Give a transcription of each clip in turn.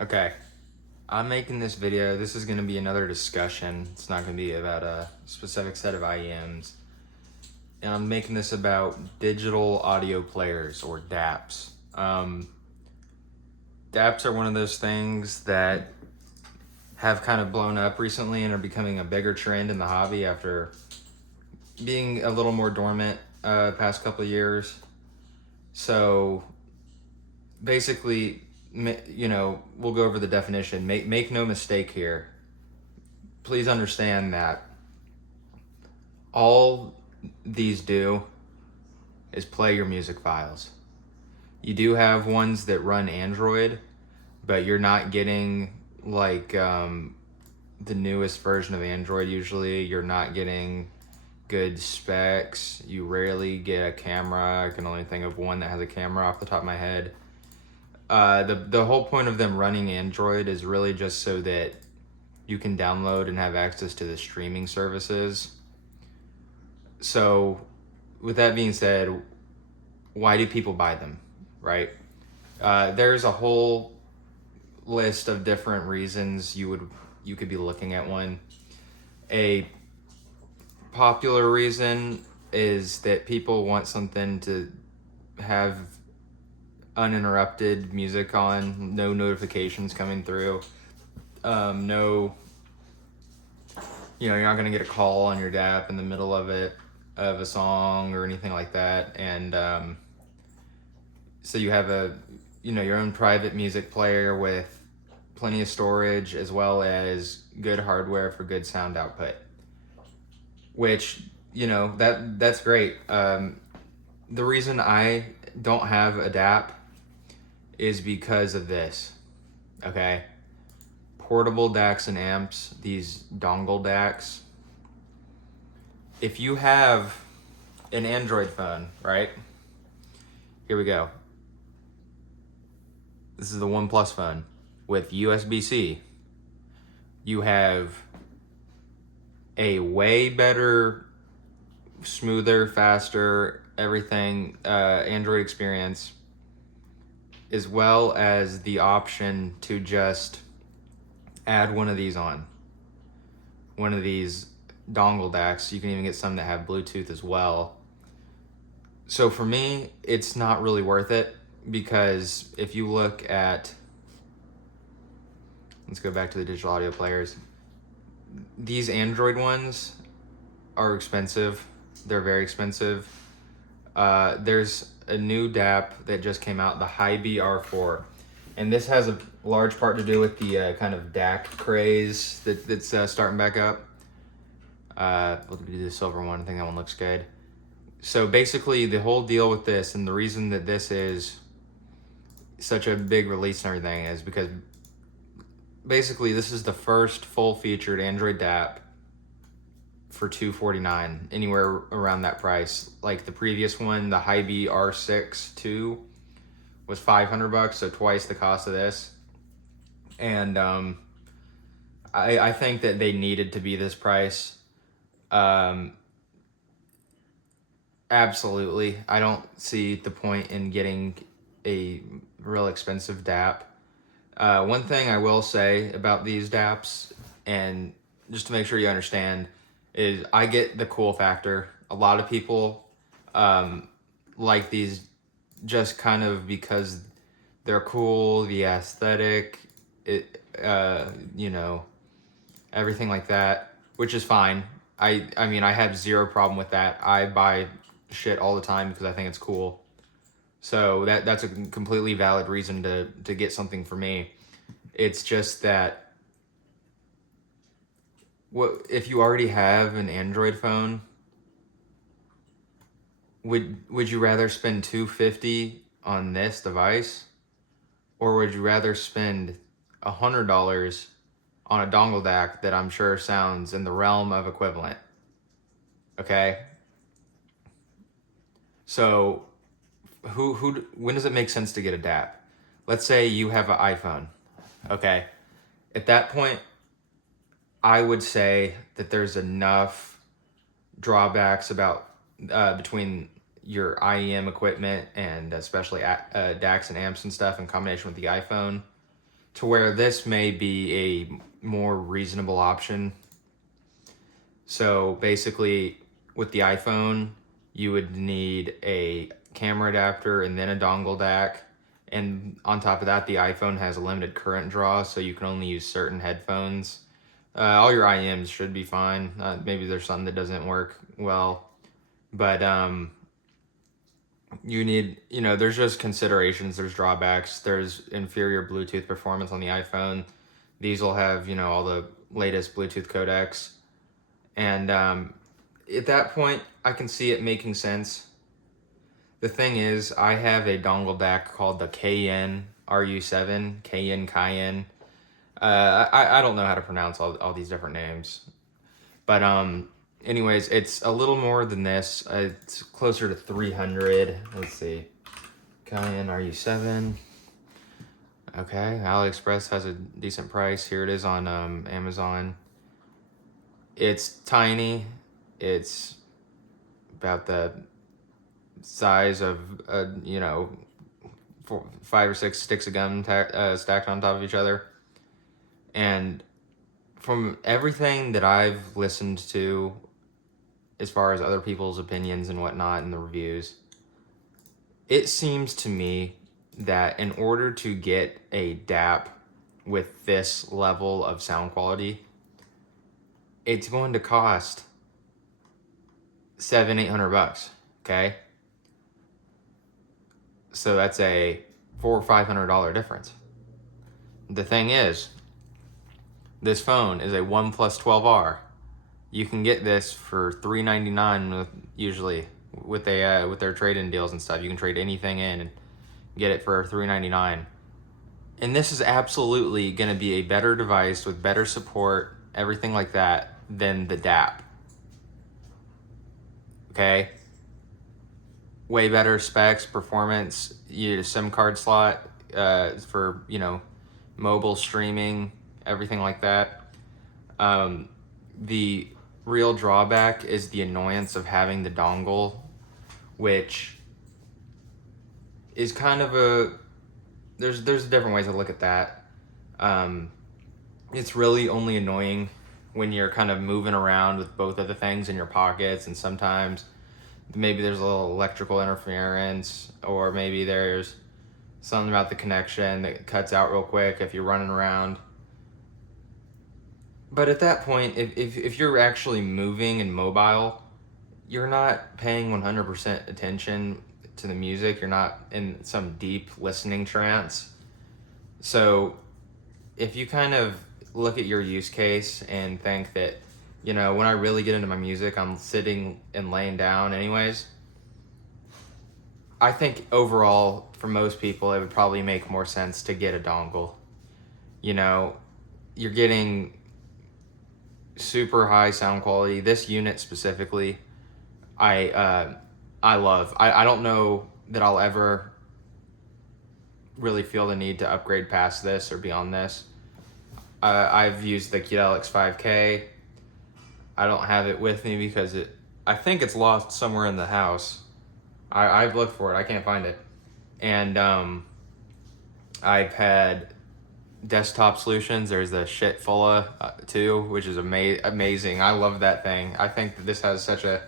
Okay, I'm making this video. This is going to be another discussion. It's not going to be about a specific set of IEMs. And I'm making this about digital audio players, or DAPs. DAPs are one of those things that have kind of blown up recently and are becoming a bigger trend in the hobby after being a little more dormant past couple of years. So basically, we'll go over the definition. Make no mistake here. Please understand that all these do is play your music files. You do have ones that run Android, but you're not getting the newest version of Android. Usually you're not getting good specs. You rarely get a camera. I can only think of one that has a camera off the top of my head. The whole point of them running Android is really just so that you can download and have access to the streaming services. So with that being said, why do people buy them, right? There's a whole list of different reasons you could be looking at one. A popular reason is that people want something to have uninterrupted music on, no notifications coming through, no, you're not going to get a call on your DAP in the middle of a song or anything like that. And so you have your own private music player with plenty of storage as well as good hardware for good sound output, which, that's great. The reason I don't have a DAP is because of this, okay? Portable DACs and amps, these Dongle DACs. If you have an Android phone, right? Here we go. This is the OnePlus phone with USB-C. You have a way better, smoother, faster, everything Android experience, as well as the option to just add one of these on. One of these dongle DACs. You can even get some that have Bluetooth as well. So for me, it's not really worth it, because if you look at, let's go back to the digital audio players. These Android ones are expensive. They're very expensive. There's a new DAP that just came out, the Hy-B R4. And this has a large part to do with the kind of DAC craze that's starting back up. We'll do the silver one. I think that one looks good. So basically, the whole deal with this, and the reason that this is such a big release and everything, is because basically this is the first full-featured Android DAP for $249, anywhere around that price. Like the previous one, the Hy-B R6 II, was $500, so twice the cost of this. And I think that they needed to be this price. Absolutely. I don't see the point in getting a real expensive DAP. One thing I will say about these DAPs, and just to make sure you understand, is I get the cool factor. A lot of people like these just kind of because they're cool, the aesthetic, everything like that, which is fine. I mean, I have zero problem with that. I buy shit all the time because I think it's cool. So that's a completely valid reason to get something for me. It's just that if you already have an Android phone, would you rather spend $250 on this device, or would you rather spend $100 on a dongle DAC that I'm sure sounds in the realm of equivalent? Okay. So when does it make sense to get a DAP? Let's say you have an iPhone. Okay. At that point, I would say that there's enough drawbacks about between your IEM equipment and especially DACs and amps and stuff in combination with the iPhone, to where this may be a more reasonable option. So basically, with the iPhone, you would need a camera adapter and then a dongle DAC. And on top of that, the iPhone has a limited current draw, so you can only use certain headphones. All your IMs should be fine. Maybe there's something that doesn't work well. But you need, there's just considerations. There's drawbacks. There's inferior Bluetooth performance on the iPhone. These will have, all the latest Bluetooth codecs. And at that point, I can see it making sense. The thing is, I have a dongle DAC called the KN RU7, KN Cayenne. I don't know how to pronounce all these different names. But anyways, it's a little more than this. It's closer to 300. Let's see. Cayenne RU7. Okay, AliExpress has a decent price. Here it is on Amazon. It's tiny. It's about the size of 5 or 6 sticks of gum stacked on top of each other. And from everything that I've listened to, as far as other people's opinions and whatnot in the reviews, it seems to me that in order to get a DAP with this level of sound quality, it's going to cost $700-800, okay? So that's a $400 or $500 difference. The thing is, this phone is a OnePlus 12R. You can get this for $399 usually with their trade-in deals and stuff. You can trade anything in and get it for $399. And this is absolutely going to be a better device with better support, everything like that, than the DAP. Okay? Way better specs, performance. You need a SIM card slot for, mobile streaming, everything like that. The real drawback is the annoyance of having the dongle, which is kind of there's different ways to look at that. It's really only annoying when you're kind of moving around with both of the things in your pockets, and sometimes maybe there's a little electrical interference, or maybe there's something about the connection that cuts out real quick if you're running around. But at that point, if you're actually moving and mobile, you're not paying 100% attention to the music. You're not in some deep listening trance. So if you kind of look at your use case and think that, when I really get into my music, I'm sitting and laying down anyways, I think overall, for most people, it would probably make more sense to get a dongle. You're getting super high sound quality. This unit specifically, I love. I don't know that I'll ever really feel the need to upgrade past this or beyond this. I've used the Q-Delix 5K. I don't have it with me because I think it's lost somewhere in the house. I've looked for it. I can't find it. And I've had desktop solutions. There's the Shitfulla too, which is amazing. I love that thing. I think that this has such a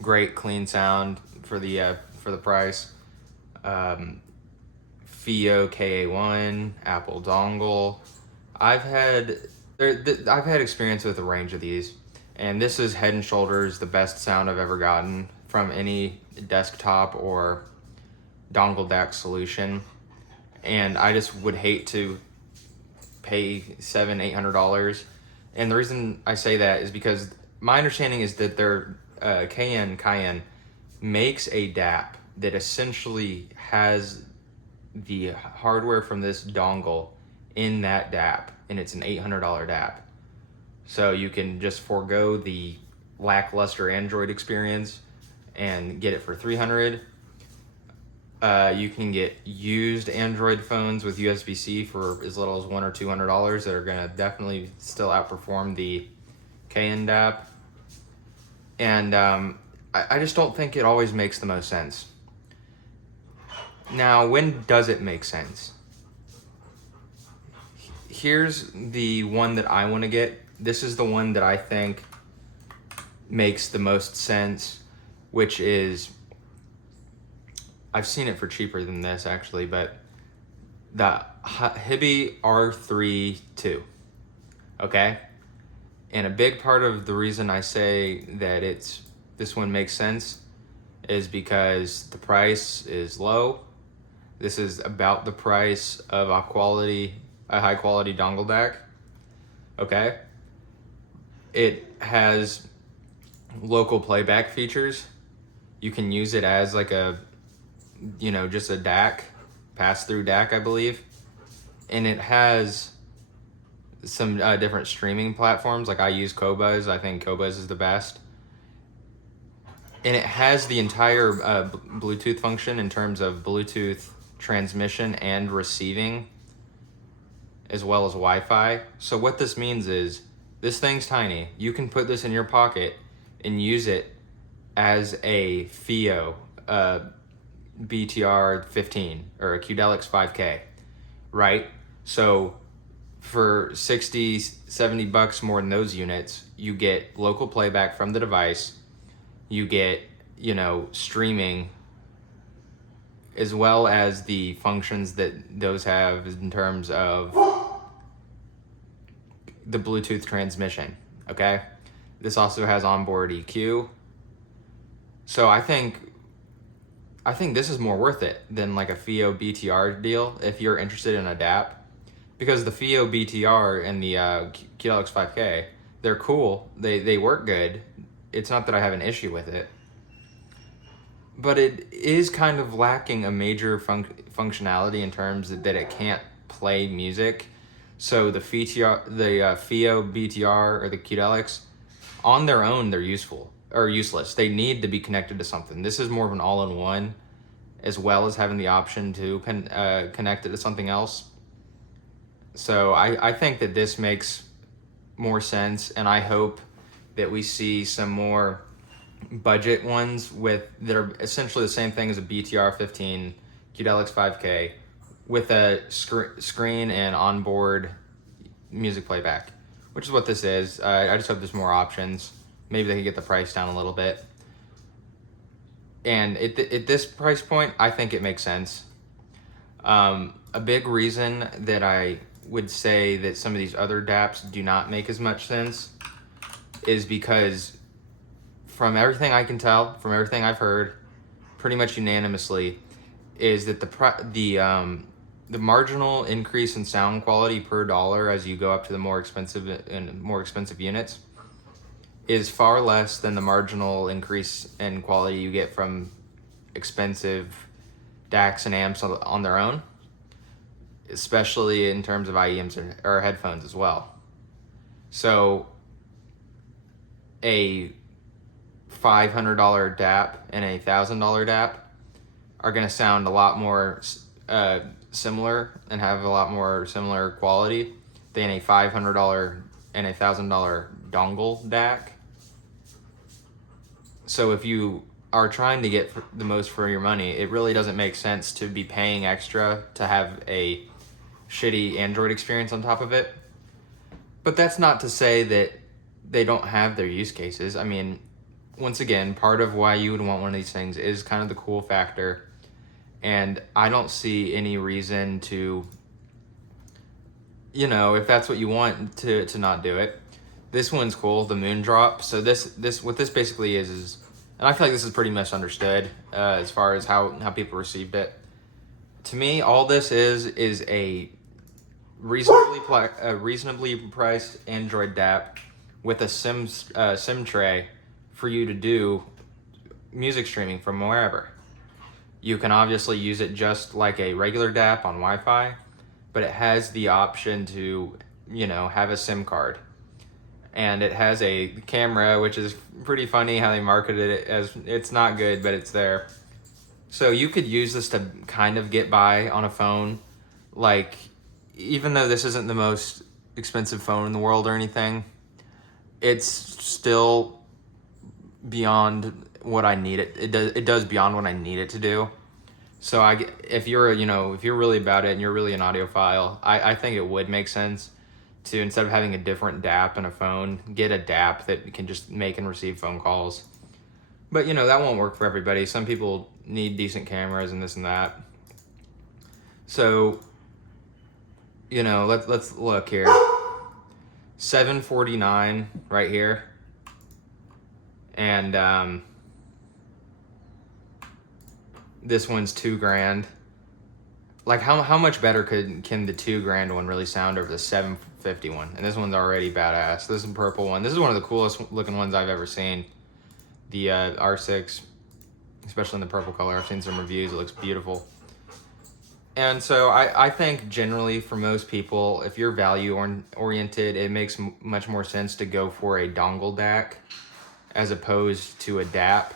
great clean sound for the price. FIO KA1, Apple Dongle. I've had experience with a range of these, and this is head and shoulders the best sound I've ever gotten from any desktop or dongle DAC solution. And I just would hate to pay $700-800. And the reason I say that is because my understanding is that their Cayenne makes a DAP that essentially has the hardware from this dongle in that DAP, and it's an $800 DAP. So you can just forego the lackluster Android experience and get it for $300. You can get used Android phones with USB-C for as little as $100 or $200 that are gonna definitely still outperform the Cayenne DAP. And I just don't think it always makes the most sense. Now, when does it make sense? here's the one that I want to get. This is the one that I think makes the most sense, which is, I've seen it for cheaper than this actually, but the Hibby R3-2, okay? And a big part of the reason I say that this one makes sense is because the price is low. This is about the price of a high quality dongle DAC, okay? It has local playback features. You can use it as like just a DAC, pass-through DAC, I believe. And it has some different streaming platforms. Like I use Qobuz. I think Qobuz is the best. And it has the entire Bluetooth function in terms of Bluetooth transmission and receiving, as well as Wi-Fi. So what this means is, this thing's tiny. You can put this in your pocket and use it as a FIO BTR 15 or a Qdelix 5K, right? So for 60, 70 bucks more than those units, you get local playback from the device, you get, streaming, as well as the functions that those have in terms of the Bluetooth transmission, okay? This also has onboard EQ. So I think this is more worth it than like a FIO BTR deal if you're interested in a DAP, because the FIO BTR and the Qdelix 5K, they're cool. They work good. It's not that I have an issue with it, but it is kind of lacking a major functionality in terms that it can't play music. So the FIO BTR or the Qdelix, on their own, they're useful or useless. They need to be connected to something. This is more of an all-in-one, as well as having the option to connect it to something else. So I think that this makes more sense, and I hope that we see some more budget ones that are essentially the same thing as a BTR 15 Qdelix 5K with a screen and onboard music playback, which is what this is. I just hope there's more options. Maybe they could get the price down a little bit. And at this price point, I think it makes sense. A big reason that I would say that some of these other DAPs do not make as much sense is because, from everything I can tell, from everything I've heard, pretty much unanimously, is that the marginal increase in sound quality per dollar as you go up to the more expensive units is far less than the marginal increase in quality you get from expensive DACs and amps on their own, especially in terms of IEMs or headphones as well. So a $500 DAP and a $1,000 DAP are going to sound a lot more similar and have a lot more similar quality than a $500 and a $1,000 dongle DAC. So if you are trying to get the most for your money, it really doesn't make sense to be paying extra to have a shitty Android experience on top of it. But that's not to say that they don't have their use cases. I mean, once again, part of why you would want one of these things is kind of the cool factor. And I don't see any reason to, if that's what you want, to not do it. This one's cool, the Moondrop. So what this basically is, and I feel like this is pretty misunderstood as far as how people received it. To me, all this is a reasonably priced Android DAP with a SIM tray for you to do music streaming from wherever. You can obviously use it just like a regular DAP on Wi-Fi, but it has the option to, have a SIM card. And it has a camera, which is pretty funny how they marketed it as, it's not good, but it's there. So you could use this to kind of get by on a phone. Like, even though this isn't the most expensive phone in the world or anything, it's still beyond what I need it. It does beyond what I need it to do. So if you're if you're really about it and you're really an audiophile, I think it would make sense to, instead of having a different DAP in a phone, get a DAP that can just make and receive phone calls. But that won't work for everybody. Some people need decent cameras and this and that. So let's look here. $749 right here, and this one's $2,000. Like how much better can the $2,000 one really sound over the $750 one? And this one's already badass. This is a purple one. This is one of the coolest looking ones I've ever seen. The R6, especially in the purple color. I've seen some reviews. It looks beautiful. And so I think generally for most people, if you're value oriented, it makes much more sense to go for a dongle DAC as opposed to a DAP.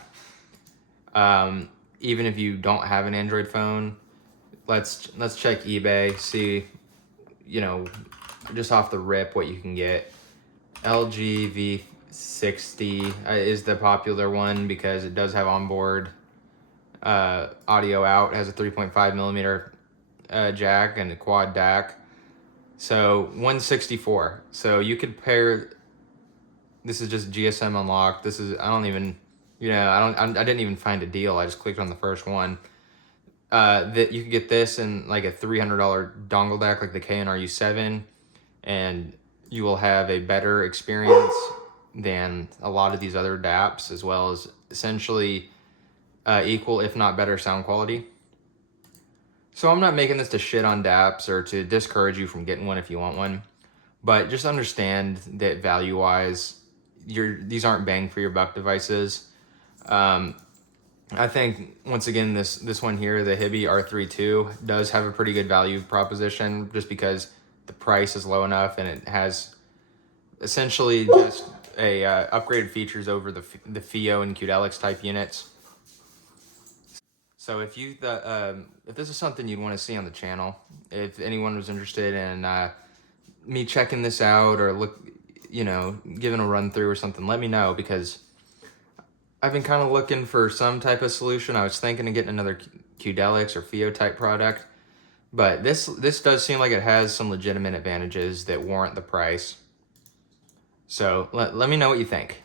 Even if you don't have an Android phone, let's check eBay, see, just off the rip what you can get. LG V60 is the popular one because it does have onboard audio out. It has a 3.5 millimeter jack and a quad DAC. So 164. So you could pair. This is just GSM unlocked. This is, I didn't even find a deal. I just clicked on the first one. That you can get this in like a $300 dongle DAC like the KNRU7, and you will have a better experience than a lot of these other DAPs, as well as essentially equal, if not better, sound quality. So I'm not making this to shit on DAPs or to discourage you from getting one if you want one, but just understand that value-wise, these aren't bang for your buck devices. I think, once again, this one here, the Hibby R3 II, does have a pretty good value proposition just because the price is low enough and it has essentially just a upgraded features over the FIO and Qdelix type units. So if this is something you'd want to see on the channel, if anyone was interested in me checking this out or giving a run through or something, let me know, because I've been kind of looking for some type of solution. I was thinking of getting another Qdelix or FIO type product, but this does seem like it has some legitimate advantages that warrant the price. So let me know what you think.